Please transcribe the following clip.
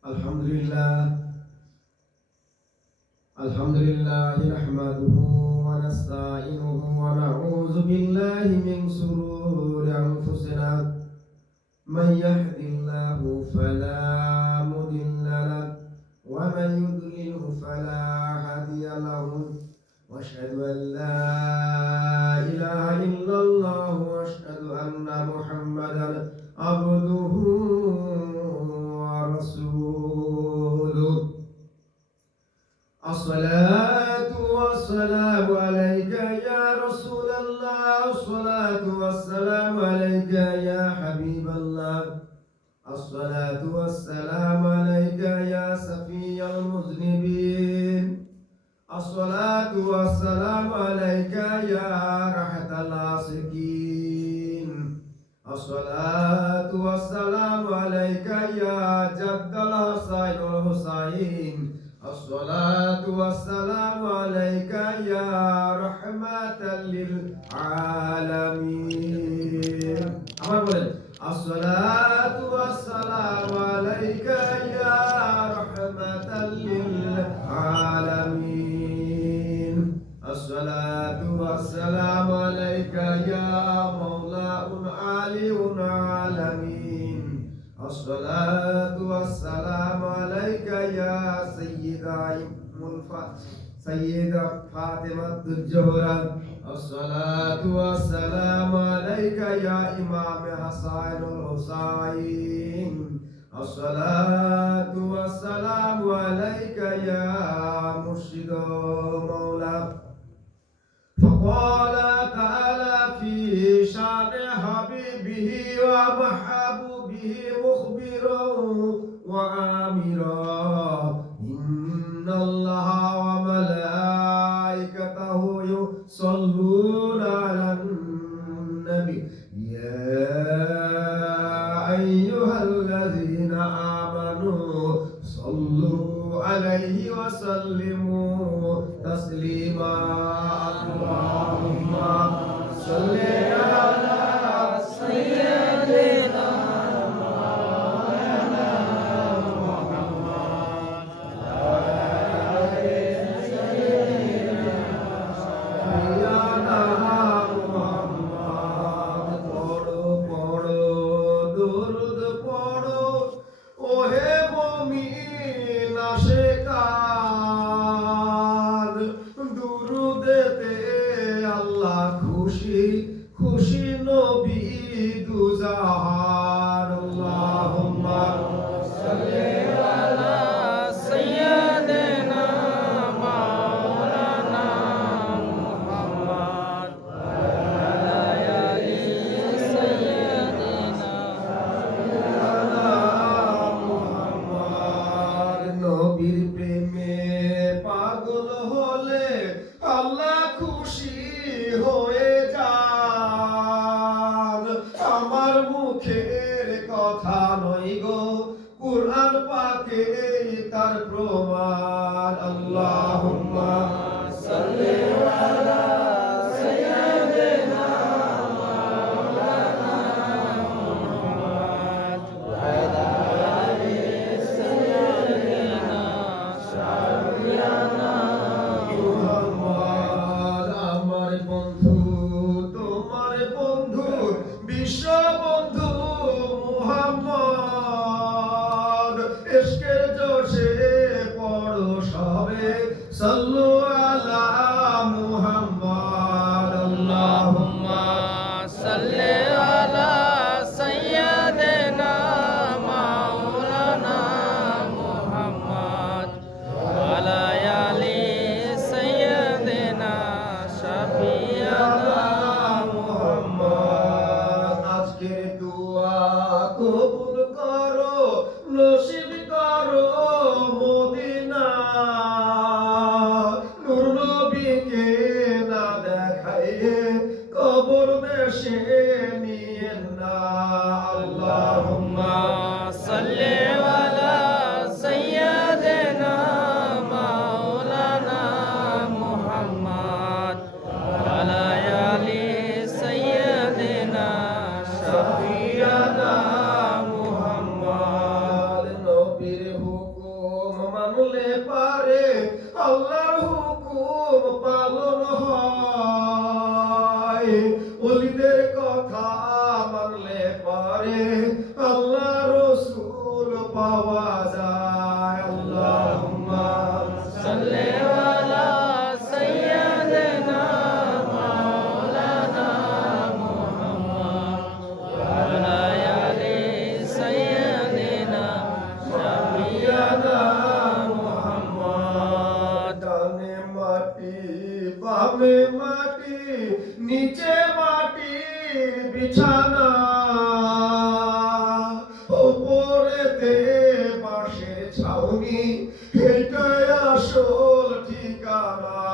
Alhamdulillah nahmaduhu wa nasta'inuhu wa na'udzu billahi min shururi anfusina man yahdihillahu fala mudilla lahu wa man yudlilhu fala hadiya lahu wa asyhadu an la ilaha illallah wa asyhadu anna Muhammadan abduhu wa rasuluh. الصلاة والسلام عليك يا رسول الله، الصلاة والسلام عليك يا حبيب الله، الصلاة والسلام عليك يا سفي المذنبين، الصلاة والسلام عليك يا راحة العاشقين، الصلاة والسلام عليك يا جد الحسين والحسين، الصلاة والسلام عليك يا رحمة للعالمين. আমার বলেন الصلاة والسلام عليك يا رحمة للعالمين، الصلاة والسلام عليك يا مولاء عالي العالمين، الصلاة والسلام عليك يا سيدة فاطمة الزهراء، الصلاة والسلام عليك يا إمام حسين الحسين، الصلاة والسلام عليك يا مرشد مولا. فقال تعالى في شان حبيبه ومحبوبه مخبرا وآمرا إن الله وملائكته يصلون على النبي يا أيها الذين آمنوا صلوا عليه وسلموا تسليما. اللهم صل على سيدنا খুশি খুশি নবী দুজাহান। আল্লাহুম্মা সাল্লি আলা সাইয়্যিদিনা মাওলানা মুহাম্মদ ওয়া আলা আলি সাইয়্যিদিনা মুহাম্মদ। নবীর প্রেমে পাগল হলে আল্লাহ খুশি হয়ে যান। আমার মুখের কথা নয় গো, কুরআন পাকে তার প্রমাণ। আল্লাহুম্মা সাল্লি আলা সাইয়্যিদিনা মাওলানা মুহাম্মদ ওয়া আলা আলি সাইয়্যিদিনা শাফিয়ানা মুহাম্মদ। আমার বন্ধু তোমার বন্ধু বিশ্ব বন্ধু মুহাম্মদ, ইশকের জোশে পড়ো সবে সাল্লু আলা মুহাম্মদ। আল্লাহুম্মা সাল্লি আলা সাইয়্যিদিনা মাওলানা মুহাম্মদ ওয়া আলা আলি সাইয়্যিদিনা শাফিয়ানা মুহাম্মদ। আজকের দোয়া কবুল করো, নসিব করো মদিনা, বাঁশের ছাউনি, এটাই আসল ঠিকানা।